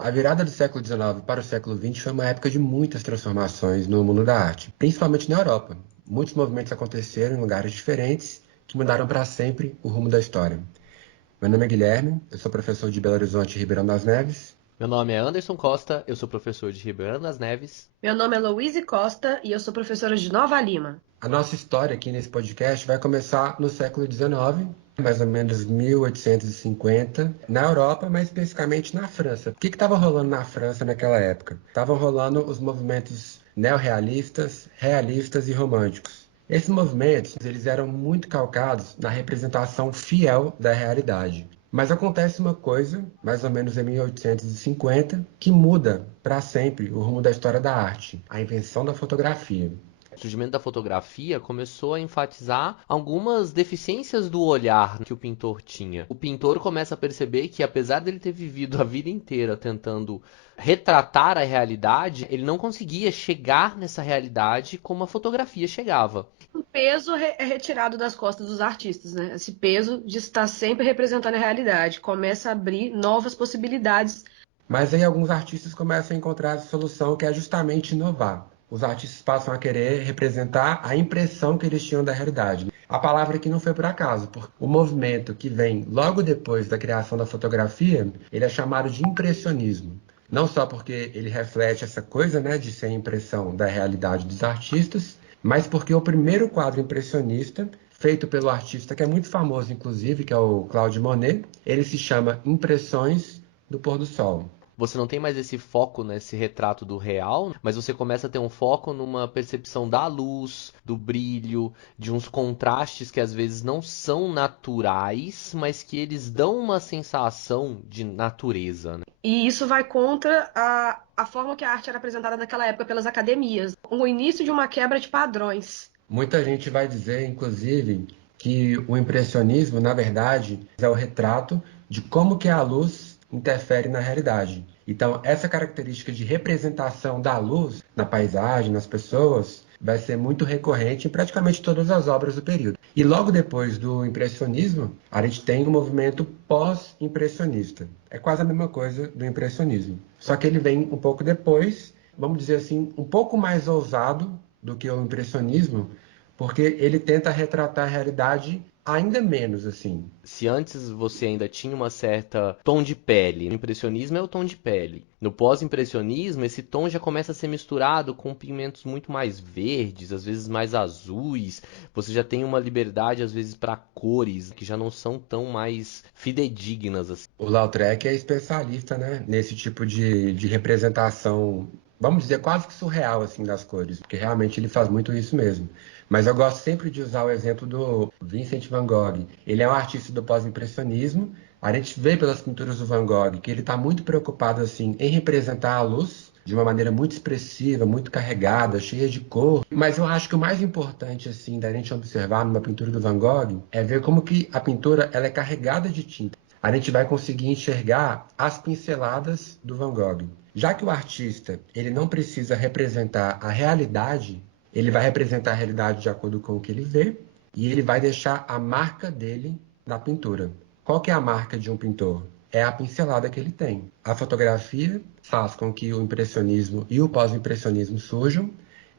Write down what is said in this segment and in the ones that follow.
A virada do século XIX para o século XX foi uma época de muitas transformações no mundo da arte, principalmente na Europa. Muitos movimentos aconteceram em lugares diferentes que mudaram para sempre o rumo da história. Meu nome é Guilherme, eu sou professor de Belo Horizonte e Ribeirão das Neves. Meu nome é Anderson Costa, eu sou professor de Ribeirão das Neves. Meu nome é Louise Costa e eu sou professora de Nova Lima. A nossa história aqui nesse podcast vai começar no século XIX, mais ou menos 1850, na Europa, mas especificamente na França. O que estava rolando na França naquela época? Estavam rolando os movimentos neorrealistas, realistas e românticos. Esses movimentos, eles eram muito calcados na representação fiel da realidade. Mas acontece uma coisa, mais ou menos em 1850, que muda para sempre o rumo da história da arte, a invenção da fotografia. O surgimento da fotografia começou a enfatizar algumas deficiências do olhar que o pintor tinha. O pintor começa a perceber que, apesar dele ter vivido a vida inteira tentando retratar a realidade, ele não conseguia chegar nessa realidade como a fotografia chegava. O peso é retirado das costas dos artistas, né? Esse peso de estar sempre representando a realidade. Começa a abrir novas possibilidades. Mas aí alguns artistas começam a encontrar a solução que é justamente inovar. Os artistas passam a querer representar a impressão que eles tinham da realidade. A palavra aqui não foi por acaso, porque o movimento que vem logo depois da criação da fotografia, ele é chamado de impressionismo. Não só porque ele reflete essa coisa, né, de ser a impressão da realidade dos artistas, mas porque o primeiro quadro impressionista, feito pelo artista que é muito famoso, inclusive, que é o Claude Monet, ele se chama Impressões do Pôr do Sol. Você não tem mais esse foco nesse retrato do real, mas você começa a ter um foco numa percepção da luz, do brilho, de uns contrastes que às vezes não são naturais, mas que eles dão uma sensação de natureza, né? E isso vai contra a forma que a arte era apresentada naquela época pelas academias. O início de uma quebra de padrões. Muita gente vai dizer, inclusive, que o impressionismo, na verdade, é o retrato de como que a luz interfere na realidade. Então, essa característica de representação da luz na paisagem, nas pessoas, vai ser muito recorrente em praticamente todas as obras do período. E logo depois do impressionismo, a gente tem o movimento pós-impressionista. É quase a mesma coisa do impressionismo. Só que ele vem um pouco depois, vamos dizer assim, um pouco mais ousado do que o impressionismo, porque ele tenta retratar a realidade ainda menos assim. Se antes você ainda tinha uma certa tom de pele, no impressionismo é o tom de pele. No pós-impressionismo, esse tom já começa a ser misturado com pigmentos muito mais verdes, às vezes mais azuis. Você já tem uma liberdade, às vezes, para cores que já não são tão mais fidedignas assim. O Lautrec é especialista, né, nesse tipo de representação, vamos dizer, quase que surreal assim das cores, porque realmente ele faz muito isso mesmo. Mas eu gosto sempre de usar o exemplo do Vincent van Gogh. Ele é um artista do pós-impressionismo. A gente vê pelas pinturas do Van Gogh que ele está muito preocupado assim em representar a luz de uma maneira muito expressiva, muito carregada, cheia de cor. Mas eu acho que o mais importante assim da gente observar numa pintura do Van Gogh é ver como que a pintura ela é carregada de tinta. A gente vai conseguir enxergar as pinceladas do Van Gogh. Já que o artista ele não precisa representar a realidade, ele vai representar a realidade de acordo com o que ele vê e ele vai deixar a marca dele na pintura. Qual que é a marca de um pintor? É a pincelada que ele tem. A fotografia faz com que o impressionismo e o pós-impressionismo surjam.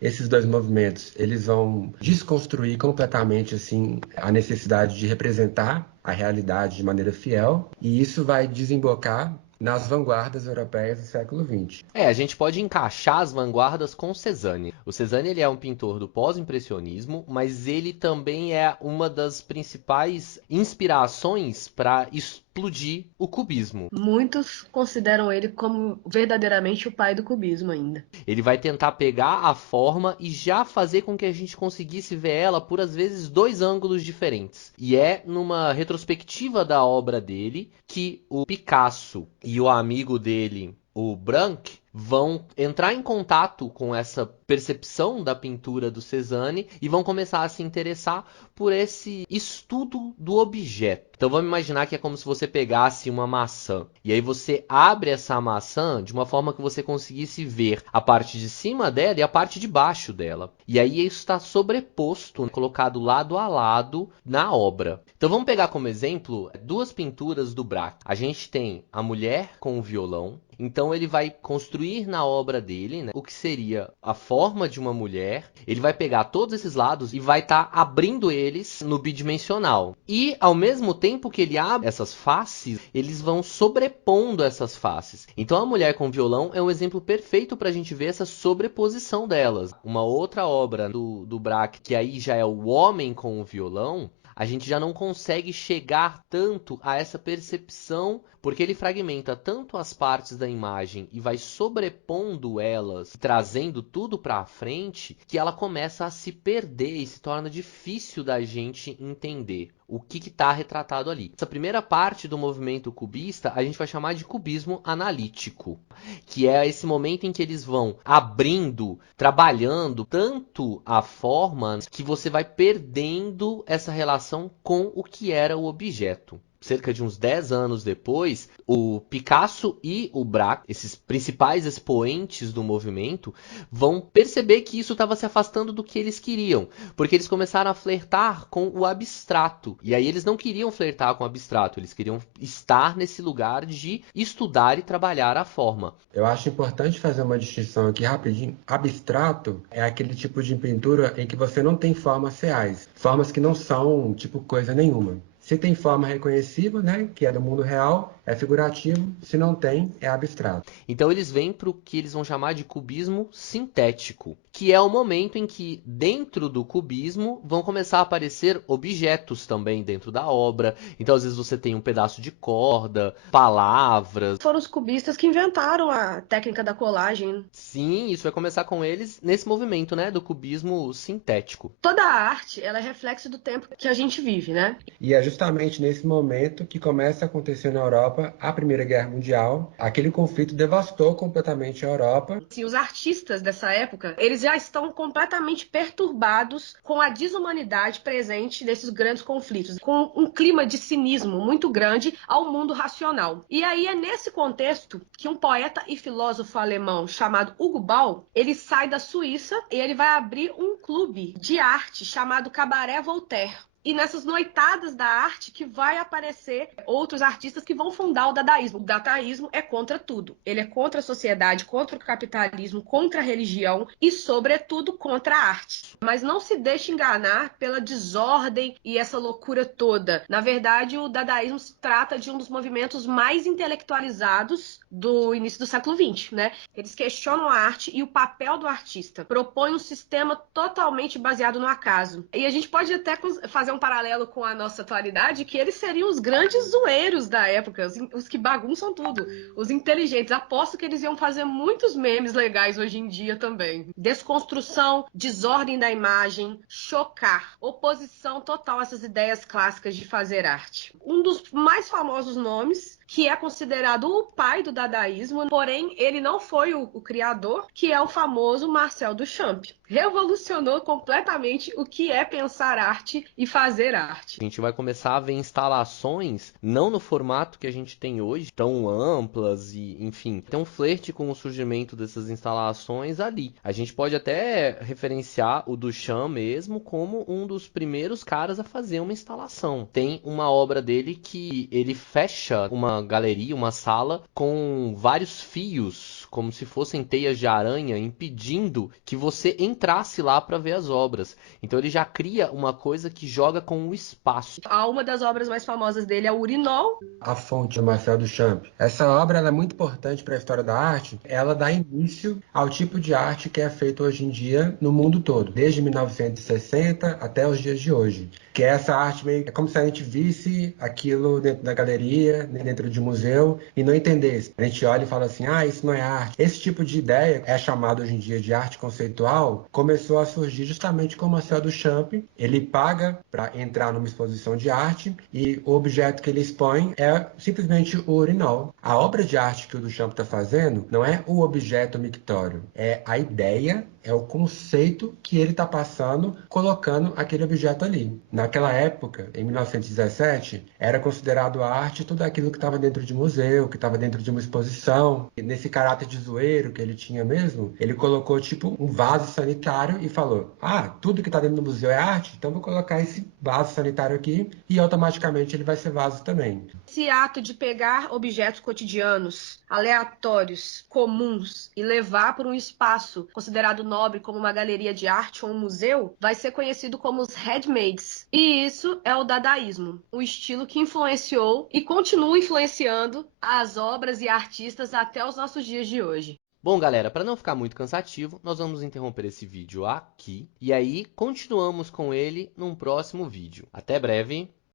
Esses dois movimentos, eles vão desconstruir completamente assim a necessidade de representar a realidade de maneira fiel, e isso vai desembocar nas vanguardas europeias do século XX. A gente pode encaixar as vanguardas com Cézanne. O Cézanne ele é um pintor do pós-impressionismo, mas ele também é uma das principais inspirações para explodir o cubismo. Muitos consideram ele como verdadeiramente o pai do cubismo ainda. Ele vai tentar pegar a forma e já fazer com que a gente conseguisse ver ela por às vezes dois ângulos diferentes. E é numa retrospectiva da obra dele que o Picasso e o amigo dele, o Brandt, vão entrar em contato com essa percepção da pintura do Cézanne e vão começar a se interessar por esse estudo do objeto. Então vamos imaginar que é como se você pegasse uma maçã e aí você abre essa maçã de uma forma que você conseguisse ver a parte de cima dela e a parte de baixo dela. E aí isso está sobreposto, colocado lado a lado na obra. Então vamos pegar como exemplo duas pinturas do Braque. A gente tem a mulher com o violão Então ele vai construir na obra dele, né, o que seria a forma de uma mulher. Ele vai pegar todos esses lados e vai estar abrindo eles no bidimensional. E ao mesmo tempo que ele abre essas faces, eles vão sobrepondo essas faces. Então a mulher com violão é um exemplo perfeito para a gente ver essa sobreposição delas. Uma outra obra do Braque, que aí já é o homem com o violão, a gente já não consegue chegar tanto a essa percepção, porque ele fragmenta tanto as partes da imagem e vai sobrepondo elas, trazendo tudo para frente, que ela começa a se perder e se torna difícil da gente entender o que está retratado ali. Essa primeira parte do movimento cubista a gente vai chamar de cubismo analítico, que é esse momento em que eles vão abrindo, trabalhando tanto a forma que você vai perdendo essa relação com o que era o objeto. Cerca de uns 10 anos depois, o Picasso e o Braque, esses principais expoentes do movimento, vão perceber que isso estava se afastando do que eles queriam, porque eles começaram a flertar com o abstrato. E aí eles não queriam flertar com o abstrato, eles queriam estar nesse lugar de estudar e trabalhar a forma. Eu acho importante fazer uma distinção aqui rapidinho. Abstrato é aquele tipo de pintura em que você não tem formas reais, formas que não são tipo coisa nenhuma. Se tem forma reconhecível, né, que é do mundo real, é figurativo. Se não tem, é abstrato. Então eles vêm para o que eles vão chamar de cubismo sintético, que é o momento em que dentro do cubismo vão começar a aparecer objetos também dentro da obra. Então às vezes você tem um pedaço de corda, palavras. Foram os cubistas que inventaram a técnica da colagem. Sim, isso vai começar com eles nesse movimento, né, do cubismo sintético. Toda a arte, ela é reflexo do tempo que a gente vive, né? E é justamente nesse momento que começa a acontecer na Europa a Primeira Guerra Mundial. Aquele conflito devastou completamente a Europa. Sim, os artistas dessa época, eles já estão completamente perturbados com a desumanidade presente nesses grandes conflitos, com um clima de cinismo muito grande ao mundo racional. E aí é nesse contexto que um poeta e filósofo alemão chamado Hugo Ball, ele sai da Suíça e ele vai abrir um clube de arte chamado Cabaret Voltaire. E nessas noitadas da arte que vai aparecer outros artistas que vão fundar o dadaísmo. O dadaísmo é contra tudo. Ele é contra a sociedade, contra o capitalismo, contra a religião e, sobretudo, contra a arte. Mas não se deixe enganar pela desordem e essa loucura toda. Na verdade, o dadaísmo se trata de um dos movimentos mais intelectualizados do início do século XX, né? Eles questionam a arte e o papel do artista. Propõem um sistema totalmente baseado no acaso. E a gente pode até fazer um paralelo com a nossa atualidade, que eles seriam os grandes zoeiros da época, os que bagunçam tudo, os inteligentes. Aposto que eles iam fazer muitos memes legais hoje em dia também. Desconstrução, desordem da imagem, chocar, oposição total a essas ideias clássicas de fazer arte. Um dos mais famosos nomes, que é considerado o pai do dadaísmo, porém ele não foi o criador, que é o famoso Marcel Duchamp. Revolucionou completamente o que é pensar arte e fazer arte. A gente vai começar a ver instalações, não no formato que a gente tem hoje, tão amplas e, enfim, tem um flerte com o surgimento dessas instalações ali. A gente pode até referenciar o Duchamp mesmo como um dos primeiros caras a fazer uma instalação. Tem uma obra dele que ele fecha uma galeria, uma sala, com vários fios, como se fossem teias de aranha, impedindo que você entrasse lá para ver as obras. Então ele já cria uma coisa que joga com o espaço. Uma das obras mais famosas dele é o Urinol. A fonte do Marcel Duchamp. Essa obra ela é muito importante para a história da arte. Ela dá início ao tipo de arte que é feito hoje em dia no mundo todo, desde 1960 até os dias de hoje. Que é essa arte meio... É como se a gente visse aquilo dentro da galeria, dentro de um museu, e não entendesse. A gente olha e fala assim, isso não é arte. Esse tipo de ideia é chamado hoje em dia de arte conceitual, começou a surgir justamente com o Marcel Duchamp. Ele paga para entrar numa exposição de arte e o objeto que ele expõe é simplesmente o urinol. A obra de arte que o Duchamp está fazendo não é o objeto mictório, é a ideia é o conceito que ele está passando, colocando aquele objeto ali. Naquela época, em 1917, era considerado arte tudo aquilo que estava dentro de museu, que estava dentro de uma exposição. E nesse caráter de zoeiro que ele tinha mesmo, ele colocou tipo um vaso sanitário e falou: ah, tudo que está dentro do museu é arte, então vou colocar esse vaso sanitário aqui e automaticamente ele vai ser vaso também. Esse ato de pegar objetos cotidianos, aleatórios, comuns, e levar para um espaço considerado nobre como uma galeria de arte ou um museu, vai ser conhecido como os handmaids. E isso é o dadaísmo, um estilo que influenciou e continua influenciando as obras e artistas até os nossos dias de hoje. Bom, galera, para não ficar muito cansativo, nós vamos interromper esse vídeo aqui e aí continuamos com ele num próximo vídeo. Até breve!